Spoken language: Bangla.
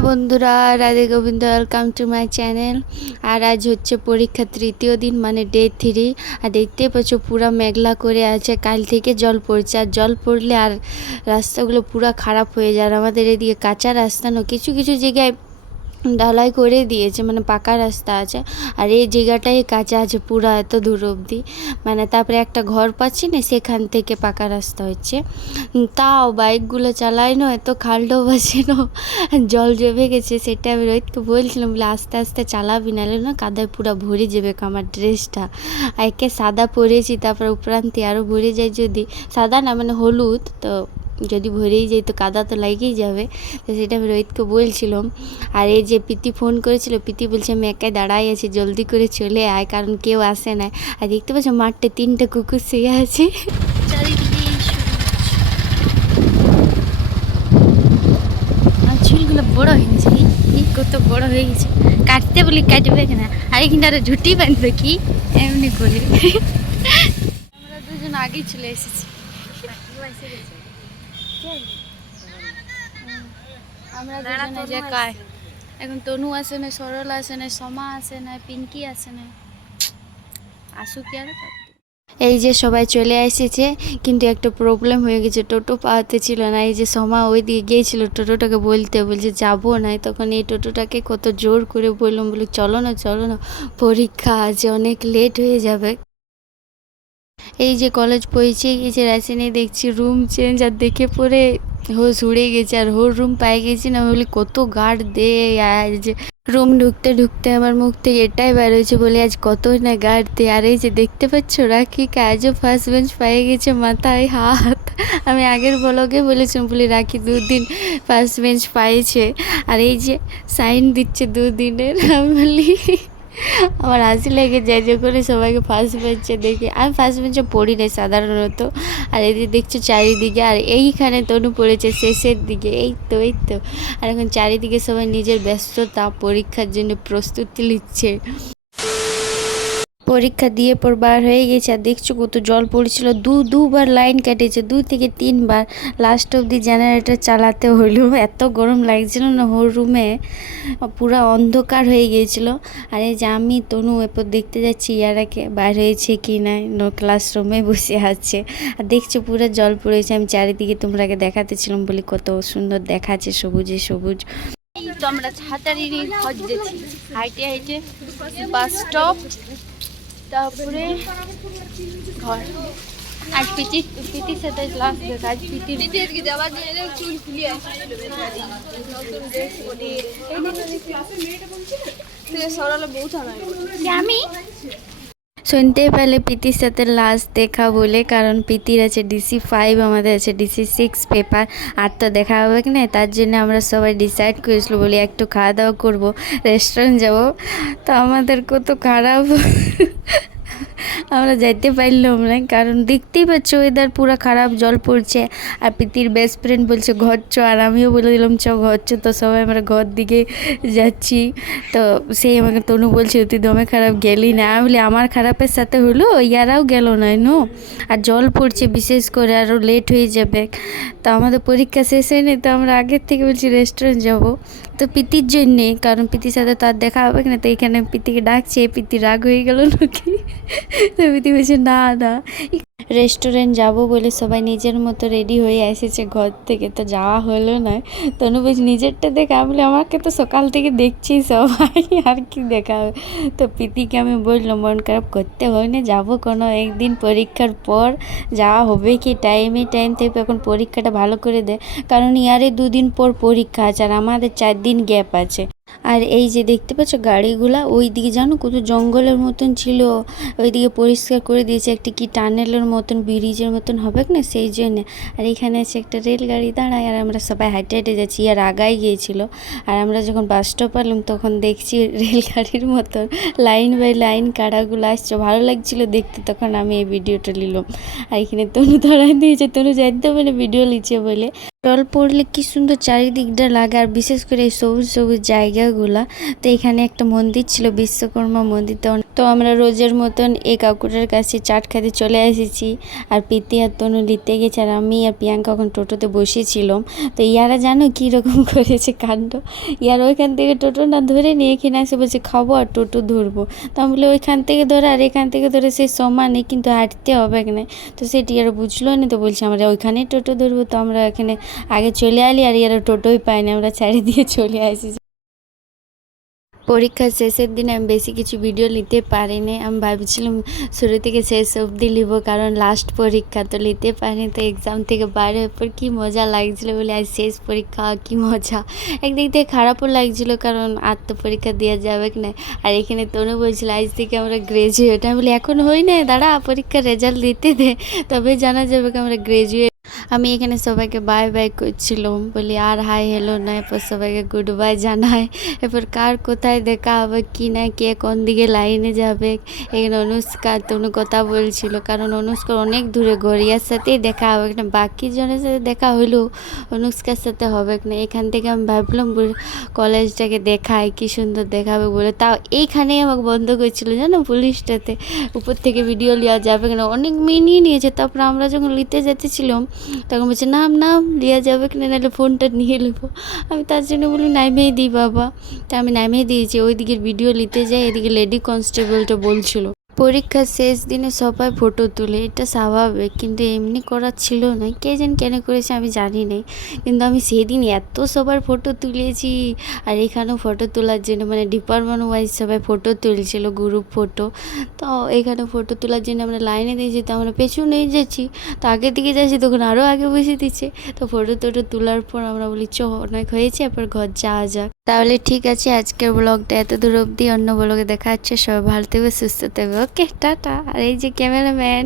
হাই বন্ধুরা, Radhe Govinda, welcome to my channel. আর আজ হচ্ছে পরীক্ষা তৃতীয় দিন, মানে ডে 3। আর দেখতে পাচ্ছ পুরা মেঘলা করে আছে, কাল থেকে জল পড়ছে। আর জল পড়লে আর রাস্তাগুলো পুরা খারাপ হয়ে যায়। আর আমাদের এদিকে কাঁচা রাস্তা না, কিছু কিছু জায়গায় ঢালাই করে দিয়েছে, মানে পাকা রাস্তা আছে। আর এই জায়গাটাই কাঁচা আছে পুরা এত দূর অবধি, মানে তারপরে একটা ঘর পাচ্ছি না, সেখান থেকে পাকা রাস্তা হচ্ছে। তাও বাইকগুলো চালাই না, এত খালডো বাসে না, জল জমে গেছে। সেটা আমি রোহিতকে বলছিলাম, বলে আস্তে আস্তে চালাবি, নাহলে না কাদায় পুরো ভরে যাবে আমার ড্রেসটা। একে সাদা পরেছি, তারপর উপরান্তে আরও ভরে যায়, যদি সাদা না মানে হলুদ, তো যদি ভরেই যায় তো কাদা তো লাগেই যাবে। তো সেটা আমি রোহিতকে বলছিলাম। আর এই যে প্রীতি ফোন করেছিল, প্রীতি বলছে আমি একাই দাঁড়াই আছি, জলদি করে চলে আয়, কারণ কেউ আসে না। আর দেখতে পাচ্ছ মাঠে 3টে কুকুর শুয়ে আছে। চুলগুলো বড় হয়ে গেছে, কত বড় হয়ে গেছে। কাটতে বলি কাটবে কিনা, আর এখানে আরো ঝুটি বাঁধবে কি এমনি করে। আমরা দুজন আগেই চলে এসেছি। আমরা দুজনে যে কায়, এখন তনু আসে না, সরল আসে না, সমা আসে না, পিঙ্কি আসে না, আসুক আর। এই যে সবাই চলে এসেছে, কিন্তু একটা প্রবলেম হয়ে গেছে, টোটো পাওয়াতে ছিল না। এই যে সমা ওই দিকে গিয়েছিল টোটোটাকে বলতে, বলছে যাবো না। তখন এই টোটোটাকে কত জোর করে বললাম, বলে চলো না চলো না, পরীক্ষা আছে, অনেক লেট হয়ে যাবে। এই যে কলেজ পৌঁছে গেছে, রাসিনে দেখছি রুম চেঞ্জ, আর দেখে পরে হোশ উড়ে গেছে। আর হোর রুম পাই গেছি না, বলি কত গার্ড দে। আজ রুম ঢুকতে ঢুকতে আমার মুখ থেকে এটাই বার হয়েছে, বলে আজ কত না গার্ড দে। আর এই যে দেখতে পাচ্ছ রাখি আজও ফার্স্ট বেঞ্চ পাই গেছে, মাথায় হাত। আমি আগের ব্লগে বলেছিলাম, বলি রাখি 2 দিন ফার্স্ট বেঞ্চ পাইছে, আর এই যে সাইন দিচ্ছে 2 দিনের। আমি বলি আমার হাসি লেগে যায় যখন সবাইকে ফার্স্ট বেঞ্চে দেখি। আমি ফার্স্ট বেঞ্চে পড়ি না সাধারণত। আর এদিকে দেখছো চারিদিকে, আর এইখানে তনু পড়েছে শেষের দিকে, এই তো এই তো। আর এখন চারিদিকে সবাই নিজের ব্যস্ততা, পরীক্ষার জন্য প্রস্তুতি নিচ্ছে। পরীক্ষা দিয়ে পর বার হয়ে গেছে, আর দেখছো কত জল পড়ছিল। দুবার লাইন কেটেছে, 2 থেকে 3 বার। লাস্ট অবধি জেনারেটর চালাতে হলো, এত গরম লাগছিল না। হোর রুমে পুরো অন্ধকার হয়ে গিয়েছিল। আর এই যে আমি তনু এরপর দেখতে যাচ্ছি ইয়ারাকে বার হয়েছে কি না, ক্লাসরুমে বসে আছে। আর দেখছো পুরো জল পড়েছে। আমি চারিদিকে তোমরাকে দেখাতেছিলাম, বলি কত সুন্দর দেখাচ্ছে, সবুজে সবুজ। তো আমরা হাতারি খুঁজতেছি, হাইটে হাইটে বাস স্টপ, তারপরে ঘর। আজ পিতির সাথে ক্লাস দেখ, আজ পিতির আমি শুনতে পেলে প্রীতির সাথে লাস্ট দেখা বলে, কারণ প্রীতির আছে DC5, আমাদের আছে DC6 পেপার। আর তো দেখা হবে কি না, তার জন্য আমরা সবাই ডিসাইড করেছিল, বলি একটু খাওয়া দাওয়া করবো, রেস্টুরেন্ট যাব। তো আমাদের কত খারাপ, আমরা যাইতে পারলাম না, কারণ দেখতেই পাচ্ছ ওয়েদার পুরো খারাপ, জল পড়ছে। আর প্রীতির বেস্ট ফ্রেন্ড বলছে ঘর চ, আর আমিও বলে দিলাম চ ঘর চ। তো সবাই আমরা ঘর দিকে যাচ্ছি। তো সেই আমাকে তনু বলছে তুই দমে খারাপ গেলি না, বলি আমার খারাপের সাথে হলো, ইয়ারাও গেল না নো। আর জল পড়ছে বিশেষ করে, আরও লেট হয়ে যাবে। তো আমাদের পরীক্ষা শেষ হয়নি, তো আমরা আগের থেকে বলছি রেস্টুরেন্ট যাব। তো প্রীতির জন্যে, কারণ প্রীতির সাথে তো আর দেখা হবে না। তো এখানে প্রীতিকে ডাকছে, প্রীতি রাগ হয়ে গেল নাকি। তো প্রীতি বলছে না না, রেস্টুরেন্ট যাব বলে সবাই নিজের মতো রেডি হয়ে এসেছে ঘর থেকে, তো যাওয়া হলো না। তনু বলছে নিজেরটা দেখা, বলে আমাকে তো সকাল থেকে দেখছি সবাই, আর কি দেখা হবে। তো প্রীতিকে আমি বললাম মন খারাপ করতে হয় না, যাবো কোনো একদিন, পরীক্ষার পর যাওয়া হবে কি টাইম থেকে। এখন পরীক্ষাটা ভালো করে দে, কারণ ইয়ারে 2 দিন পর পরীক্ষা আছে, আর আমাদের 4 দিন গ্যাপ আছে। আর এই যে দেখতে পাচ্ছ গাড়িগুলা, ওই দিকে জানো কত জঙ্গলের মতন ছিল, ওইদিকে পরিষ্কার করে দিয়েছে, একটা কি টানেলের মতন, ব্রিজের মতন হবে না, সেই জন্য। আর এখানে আছে একটা রেলগাড়ি দাঁড়ায়, আর আমরা সবাই হাইটে হাইটে যাচ্ছি। আর আগাই গিয়েছিল, আর আমরা যখন বাস স্টপ পেলাম তখন দেখছি রেলগাড়ির মতন লাইন বাই লাইন কাড়াগুলো আসছে, ভালো লাগছিল দেখতে। তখন আমি এই ভিডিওটা নিলাম, আর এখানে তনু ধরাই দিয়েছে, তনু জানতে মানে ভিডিও লিখছে বলে। জল পড়লে কি সুন্দর চারিদিকটা লাগে, আর বিশেষ করে এই সবুজ সবুজ জায়গাগুলা। তো এখানে একটা মন্দির ছিল, বিশ্বকর্মা মন্দির। তো আমরা রোজের মতন এই কাকুটার কাছে চাট খেতে চলে এসেছি। আর প্রীতি আর তনু নিতে গেছে, আর আমি আর প্রিয়াঙ্কা এখন টোটোতে বসেছিলাম। তো ইয়ারা জানো কীরকম করেছে কাণ্ড। ইয়ার ওইখান থেকে টোটো না ধরে নিয়ে এখানে এসে বলছে খাবো আর টোটো ধরবো। তো আমি বলি ওইখান থেকে ধরে আর এখান থেকে ধরে সে সমানে, কিন্তু হাঁটতে হবে না। তো সেটি আর বুঝলো না, তো বলছে আমরা ওইখানেই টোটো ধরবো। তো আমরা এখানে আগে চলে আলি, আর এরা টোটোই পাইনি, আমরা ছাড়ি দিয়ে চলে আসি। পরীক্ষার শেষের দিনে আমি বেশি কিছু ভিডিও নিতে পারিনি। আমি ভাবছিলাম শুরু থেকে শেষ অবধি নিব, কারণ লাস্ট পরীক্ষা তো নিতে পারিনি। তো এক্সাম থেকে বাইরে হওয়ার পর কী মজা লাগছিলো বলে, আজ শেষ পরীক্ষা, কী মজা। একদিক থেকে খারাপও লাগছিলো, কারণ আর তো পরীক্ষা দেওয়া যাবে না। আর এখানে তনু বলছিল আজ থেকে আমরা গ্রাজুয়েট। আমি বলি এখন হই না, দাঁড়া পরীক্ষার রেজাল্ট দিতে দে, তবে জানা যাবে কি আমরা গ্রাজুয়েট। আমি এখানে সবাইকে বাই বাই করছিলাম, বলি আর হাই হ্যালো না, এরপর সবাইকে গুড বাই জানাই। এরপর কার কোথায় দেখা হবে কি না, কে কোন দিকে লাইনে যাবে। এখানে অনুষ্কা তনু কথা বলছিল, কারণ অনুষ্কার অনেক দূরে, গড়িয়ার সাথেই দেখা হবে না, বাকি জনের সাথে দেখা হইলেও অনুষ্কার সাথে হবে না। এখান থেকে আমি ভাবলাম কলেজটাকে দেখায়, কি সুন্দর দেখাবে বলে। তাও এইখানেই আমাকে বন্ধ করছিল জানো, পুলিশটাতে। উপর থেকে ভিডিও নেওয়া যাবে না, অনেক মিনিয়ে নিয়েছে। তারপর আমরা যখন নিতে যেতেছিলাম তখন বলছে নাম নেওয়া যাবে কিনা, নাহলে ফোনটা নিয়ে নেবো। আমি তার জন্য বলি নামিয়ে দিই বাবা। তা আমি নামিয়ে দিয়েছি। ওইদিকে ভিডিও নিতে যাই, এদিকে লেডি কনস্টেবলটা বলছিল পরীক্ষার শেষ দিনে সবাই ফটো তুলে, এটা স্বাভাবিক, কিন্তু এমনি করার ছিল না। কে যেন কেন করেছে আমি জানি না, কিন্তু আমি সেদিন এত সবার ফটো তুলেছি। আর এখানেও ফটো তোলার জন্য মানে ডিপার্টমেন্ট ওয়াইজ সবাই ফটো তুলছিল, গ্রুপ ফটো। তো এখানে ফটো তোলার জন্য আমরা লাইনে দিয়েছি, তো আমরা পেছনেই যাচ্ছি। তো আগের দিকে যাচ্ছি, তখন আরও আগে বসে দিচ্ছে। তো ফটো তোলার পর আমরা বলি চ অনেক হয়েছে, এরপর ঘর যাওয়া যাক। তাহলে ঠিক আছে, আজকের ব্লগটা এত দূর অবধি। অন্য ব্লগে দেখা হচ্ছে। সবাই ভালো থাকবে, সুস্থ থাকবে। ওকে টাটা। আর এই যে ক্যামেরাম্যান